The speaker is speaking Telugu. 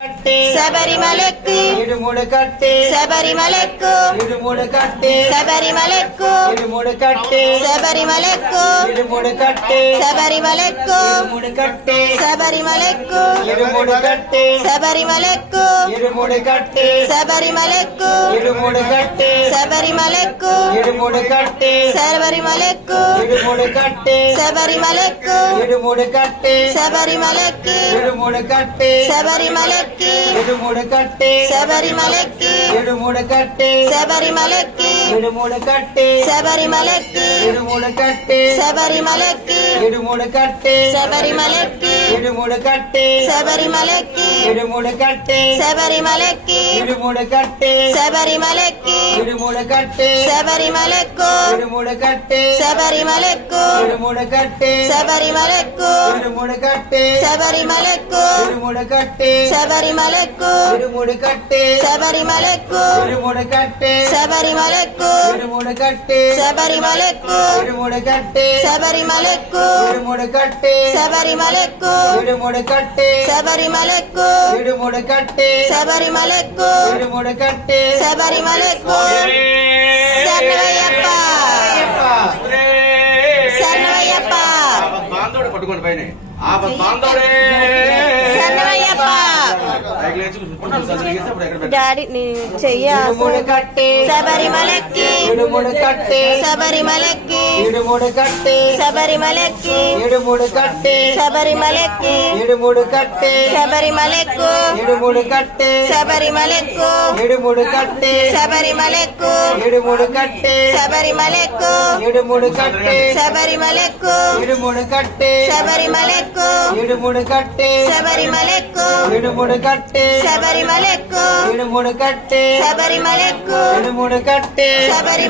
శబరిమలెక్కు ఇడుముడు కట్టి శబరిమలెక్కు ఇడుముడు కట్టి శబరిమలెక్కు ఇడుముడు కట్టి శబరిమలెక్కు ఇడుముడు కట్టి శబరిమలెక్కు ఇడుముడు కట్టి శబరిమలెక్కు ఇడుముడు కట్టి శబరిమలెక్కు ఇడుముడు కట్టి శబరిమలెక్కు ఇడుముడు కట్టి శబరిమలెక్కు ఇడుముడు కట్టి శబరిమలెక్కు ఇడుముడు కట్టి శబరిమలెక్కు ఇడుముడు కట్టి శబరిమలెక్కి ఇడుముడు కట్టి శబరిమలెక్కి ఇడుముడు కట్టి శబరిమలెక్కి ఇడుముడు కట్టి శబరిమలెక్కి ఇడుముడు కట్టి శబరిమలెక్కి ఇడుముడు కట్టి శబరిమలెక్కి ఇడుముడు కట్టి శబరిమలెక్కి ఇడుముడు కట్టి శబరిమలెక్కి ఇడుముడు కట్టి శబరిమలెక్కి ఇడుముడు కట్టి శబరిమలెక్కి ఇడుముడు కట్టి శబరిమలెక్కు ఇడుముడు కట్టి శబరిమలెక్కు ఇడుముడు కట్టి శబరిమలెక్కు ఇడుముడు కట్టి శబరిమలెక్కు ఇడుముడు కట్టి శబరిమలెక్కు ఇడుముడు కట్టి శబరిమలెక్కు ఇడుముడు కట్టి శబరిమలెక్కు ఇడుముడు కట్టి శబరిమలెక్కు ఇడుముడు కట్టి శబరిమలెక్కు ఇడుముడు కట్టి శబరిమలెక్కు ఇడుముడు కట్టి శబరిమలెక్కు ఇడుముడు కట్టి శబరిమలెక్కు ఇడుముడు కట్టి శబరిమలెక్కు శరణయ్యప్ప శరణయ్యప్ప బాంధవుడు పట్టుకోండి పైన ఆ బాంధవుడే శరణయ్యప్ప డాడీ చెయ్య ఇడుముడు కట్టి శబరిమలెక్కి ఇడుముడు కట్టి శబరిమలెక్కి ఇడుముడు కట్టి శబరిమలెక్కి ఇడుముడు కట్టి శబరిమలెక్కి ఇడుముడు కట్టి శబరిమలెక్కు ఇడుముడు కట్టి శబరిమలెక్కు ఇడుముడు కట్టి శబరిమలెక్కు ఇడుముడు కట్టి శబరిమలెక్కు ఇడుముడు కట్టి శబరిమలెక్కు ఇడుముడు కట్టి శబరిమలెక్కు ఇడుముడు కట్టి శబరిమలెక్కు ఇడుముడు కట్టి శబరిమలెక్కు ఇడుముడు కట్టి శబరిమలెక్కు ఇడుముడు కట్టి శబరిమల